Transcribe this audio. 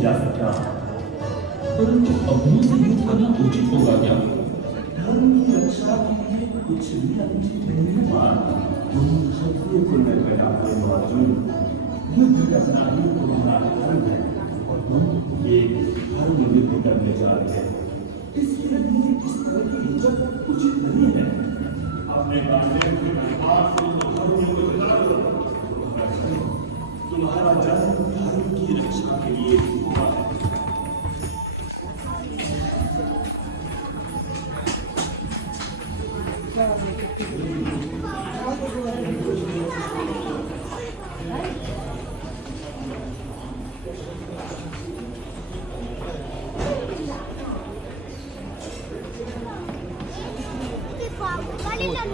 जा सकता, परंतु अपनों से युद्ध करना उचित होगा क्या? धर्म की रक्षा के लिए कुछ भी अनुचित नहीं हुआ। तुम शत्रु को न कराने बावजूद युद्ध करना ही तुम्हारा धर्म है और तुम एक धर्म युद्ध करने जा रहे हो। इसके लिए इस तरह की हिंसा उचित नहीं है। अपने बारे में व्यवहार से धर्म युद्ध करा दो। तुम्हारा जन्म धर्म की रक्षा के लिए हुआ है। Vale, la